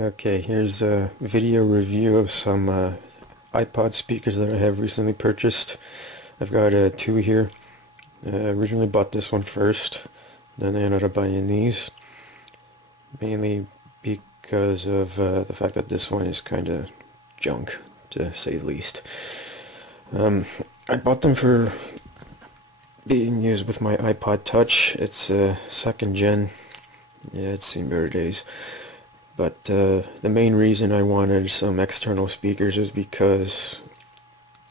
Okay, here's a video review of some iPod speakers that I have recently purchased. I've got two here. Originally bought this one first, then I ended up buying these, mainly because of the fact that this one is kind of junk, to say the least. I bought them for being used with my iPod Touch. It's a second gen. Yeah, it's seen better days. But the main reason I wanted some external speakers is because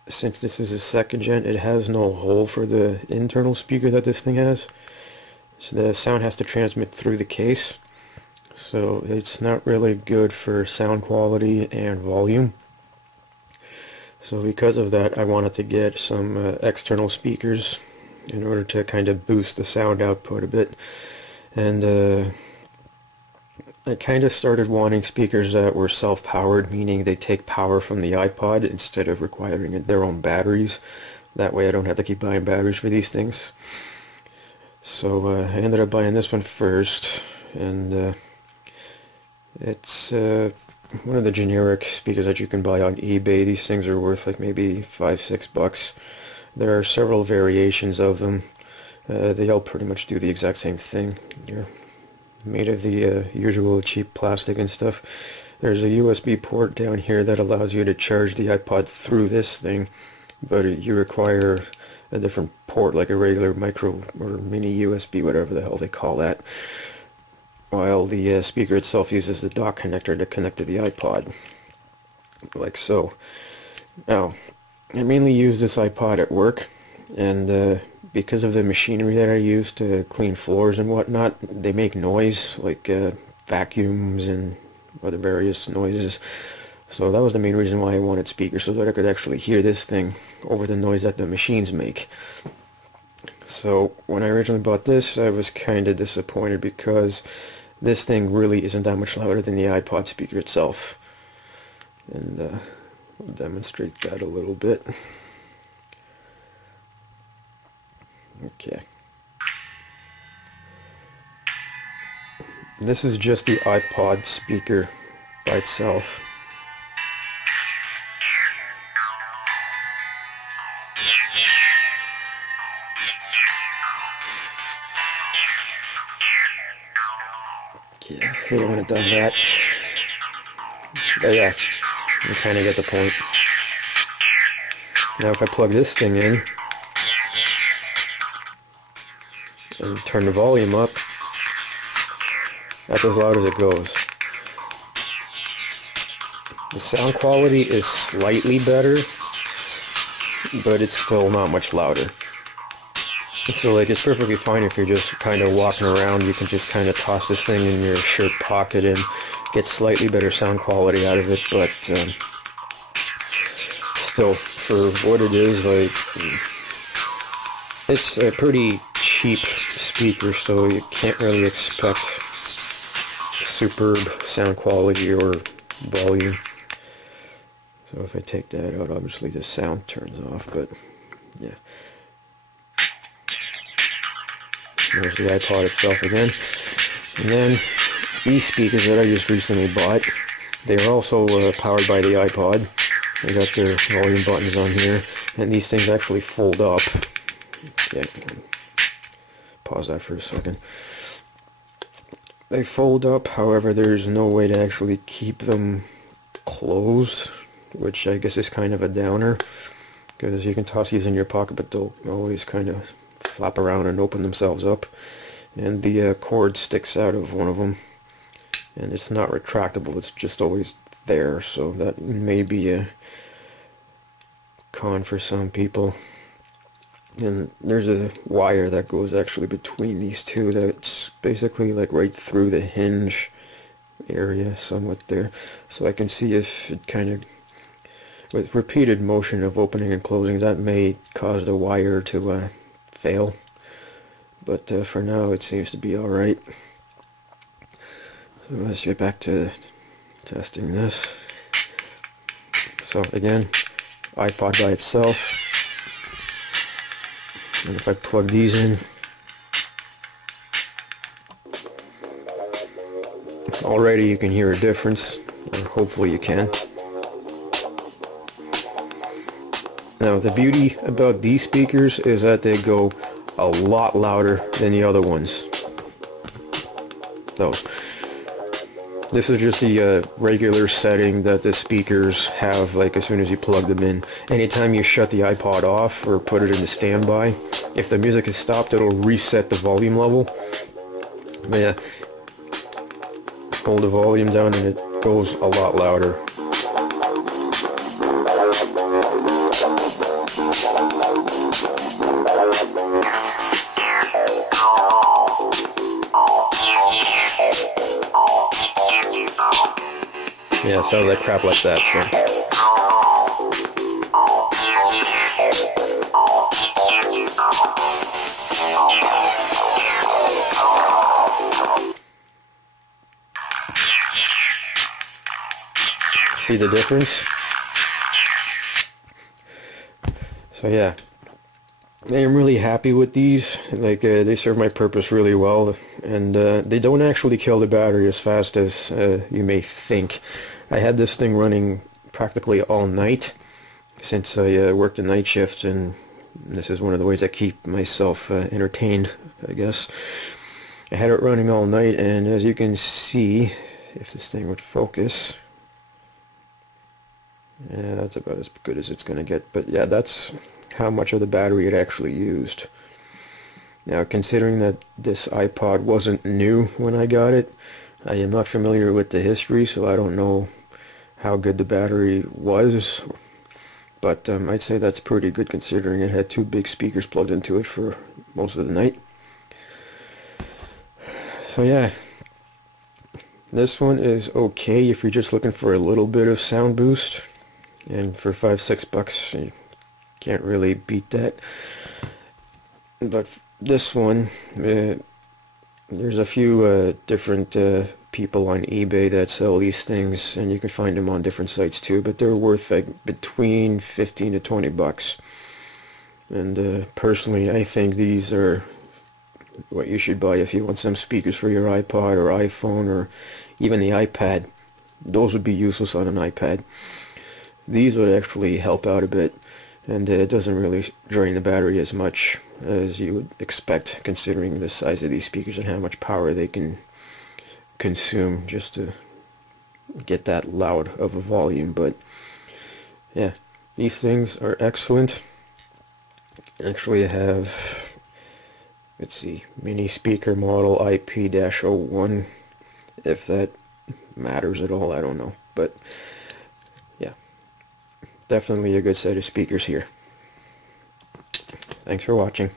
since this is a second gen, it has no hole for the internal speaker that this thing has. So the sound has to transmit through the case. So it's not really good for sound quality and volume. So because of that, I wanted to get some external speakers in order to kind of boost the sound output a bit. And I kind of started wanting speakers that were self-powered, meaning they take power from the iPod instead of requiring their own batteries. That way I don't have to keep buying batteries for these things. So I ended up buying this one first, and it's one of the generic speakers that you can buy on eBay. These things are worth like maybe $5-6. There are several variations of them. They all pretty much do the exact same thing. They're made of the usual cheap plastic and stuff. There's a USB port down here that allows you to charge the iPod through this thing, but you require a different port, like a regular micro or mini USB, whatever the hell they call that, while the speaker itself uses the dock connector to connect to the iPod, like so. Now, I mainly use this iPod at work, and because of the machinery that I use to clean floors and whatnot, they make noise, like vacuums and other various noises. So that was the main reason why I wanted speakers, so that I could actually hear this thing over the noise that the machines make. So when I originally bought this, I was kind of disappointed because this thing really isn't that much louder than the iPod speaker itself. And I'll demonstrate that a little bit. Okay. This is just the iPod speaker by itself. Yeah, I hate it when it does that. But yeah, you kind of get the point. Now if I plug this thing in and turn the volume up, that's as loud as it goes. The sound quality is slightly better, but it's still not much louder. So like, it's perfectly fine if you're just kind of walking around. You can just kind of toss this thing in your shirt pocket and get slightly better sound quality out of it, but still, for what it is, like, it's a pretty cheap speaker, so you can't really expect superb sound quality or volume. So if I take that out, obviously the sound turns off, but yeah. There's the iPod itself again. And then these speakers that I just recently bought, they are also powered by the iPod. They got their volume buttons on here, and these things actually fold up. Yeah, pause that for a second. They fold up, however, there's no way to actually keep them closed, which I guess is kind of a downer, because you can toss these in your pocket, but they'll always kind of flap around and open themselves up, and the cord sticks out of one of them, and it's not retractable, it's just always there, so that may be a con for some people. And there's a wire that goes actually between these two that's basically like right through the hinge area somewhat there, so I can see if it kind of, with repeated motion of opening and closing, that may cause the wire to fail, but for now it seems to be alright. So let's get back to testing this. So again, iPod by itself, and if I plug these in, already you can hear a difference, or hopefully you can. Now the beauty about these speakers is that they go a lot louder than the other ones. So this is just the regular setting that the speakers have, like as soon as you plug them in. Anytime you shut the iPod off or put it into standby, if the music is stopped, it'll reset the volume level. But yeah, hold the volume down and it goes a lot louder. Yeah, it sounds like crap like that, so. See the difference? So yeah, I'm really happy with these. Like they serve my purpose really well, and they don't actually kill the battery as fast as you may think. I had this thing running practically all night since I worked a night shift, and this is one of the ways I keep myself entertained, I guess. I had it running all night, and as you can see, if this thing would focus, yeah, that's about as good as it's going to get. But yeah, that's how much of the battery it actually used. Now, considering that this iPod wasn't new when I got it, I am not familiar with the history, so I don't know how good the battery was, but I'd say that's pretty good considering it had two big speakers plugged into it for most of the night. So yeah, this one is okay if you're just looking for a little bit of sound boost, and for $5-6 you can't really beat that. But this one, there's a few different people on eBay that sell these things, and you can find them on different sites too, but they're worth like between 15 to 20 bucks. And personally, I think these are what you should buy if you want some speakers for your iPod or iPhone or even the iPad. Those would be useless on an iPad. These would actually help out a bit, and it doesn't really drain the battery as much as you would expect, considering the size of these speakers and how much power they can consume just to get that loud of a volume. But yeah, these things are excellent. Actually, I have, let's see, mini speaker model IP-01, if that matters at all, I don't know. But yeah, definitely a good set of speakers here. Thanks for watching.